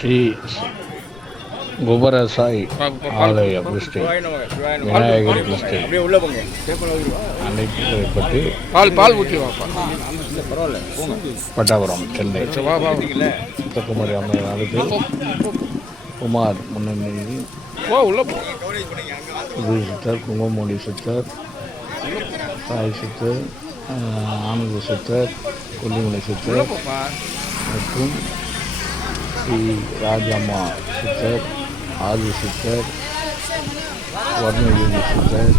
ஸ்ரீ குபரசாய் ஆலயம் district Vinayagar district அன்னைக்கு பட்டாபுரம் சென்னை சத்துக்குமாரி அம்மையார் நாளுக்கு குமார் முன்னணி சித்தர் குங்குமமொழி சித்தர் சாய் சித்தர் ஆனந்த சித்தர் கொல்லிமலை சித்தர் மற்றும் ஸ்ரீ ராஜம்மா சித்தர் ஆதி சித்தர் வர்ணகிரி சித்தர்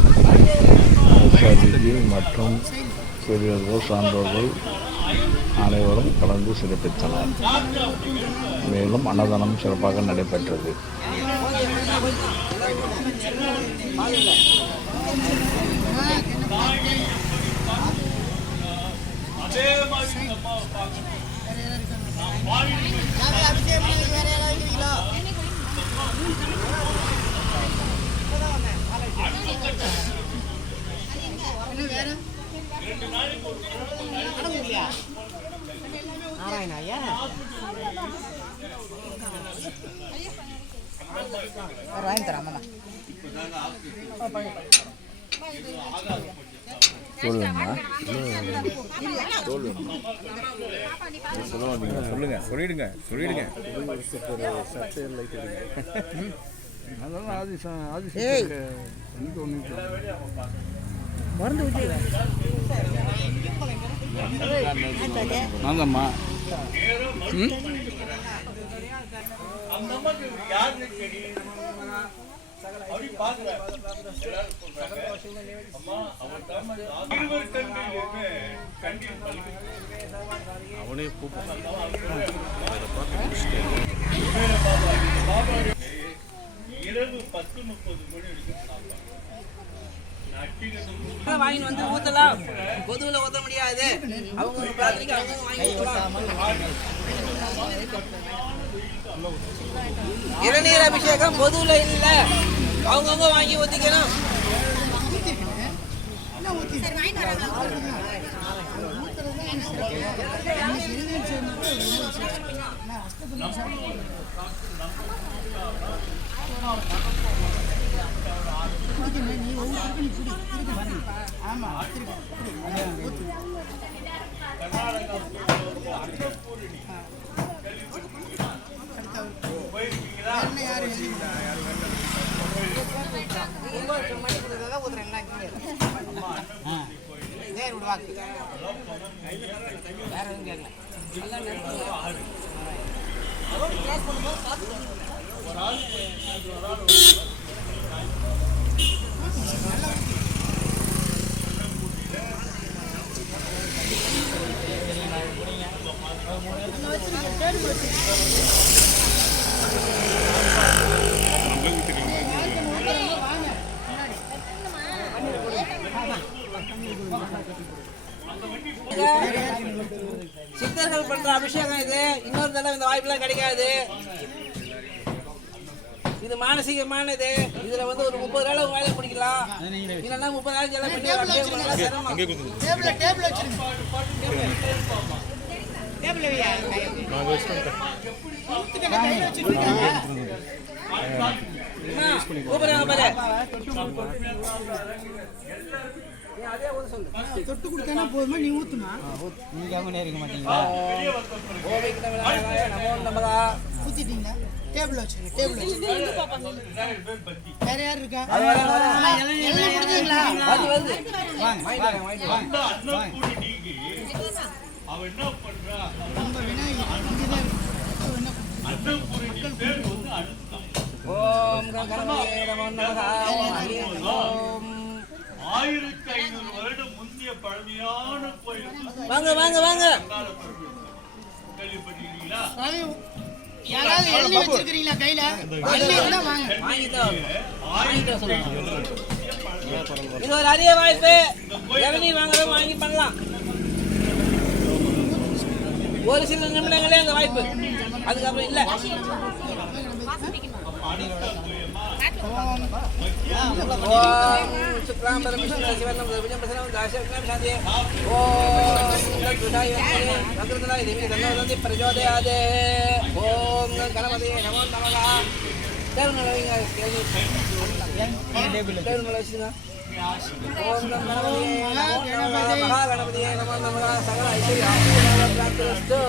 மற்றும் பெரியவர்கள் சான்றோர்கள் அனைவரும் கலந்து சிறப்பித்தனர். மேலும் அன்னதானம் சிறப்பாக நடைபெற்றது. சொல்லிடுங்க நாங்கம்மா அவனே இரவு 10:30 மணி வாங்கி வந்து ஊத்தலாம். பொதுவில் ஊத்த முடியாது. அவங்க பிரார்த்தனைக்கு அவங்க வாங்கி இளநீர் அபிஷேகம் பொதுவில் இல்லை, அவங்கவுங்க வாங்கி ஊத்திக்கணும். சித்தர்கள் பண்ற அபிஷேகம் இது. இன்னொரு தடவை இந்த வாய்ப்புலாம் கிடைக்காது. இது மானசீகமானது. இதுல வந்து ஒரு 30 நாள் வேலை பிடிக்கலாம். இல்லைன்னா 30 நாள் எல்லாம் பண்ணி அபிஷேகம் பண்ணலாம். தொட்டு கொடுத்தா போதுமா? நீ ஊத்துமா? இருக்க மாட்டீங்களா? ஊத்திட்டீங்களா? டேபிள் வச்சுருங்க. டேபிள் வேற யார் இருக்கா? எல்லாம் முடிஞ்சுங்களா? நம்ம விநாயகர் இங்கதான் ஓம் கணபதியே நமோ நமஹ. ஓம் 1500 வருடம் முந்திய பழமையான கோயில். வாங்க வாங்க வாங்க. கேள்விப்பட்டிருக்கீங்களா? யாராவது எழுதி வச்சிருக்கீங்களா கையில? இது ஒரு அரிய வாய்ப்பு. இளநீர் வாங்குறவங்க வாங்கி பண்ணலாம். ஒரு சில நிமிடங்களே அந்த வாய்ப்பு, அதுக்கப்புறம் இல்லை. பிரச்சோதயாதே. ஓம் கணபதி கணபதியே நமோ நமகா. தேர்வு மேல வைங்க. தேர்வு மேல வச்சுங்க. ஓம் நமோ கணபதியே நமோ நமகா. மகா கணபதியே நமோ நமகா. சகல ஐஸ்வர்ய ஆசீர்வாத பிராப்திரஸ்து.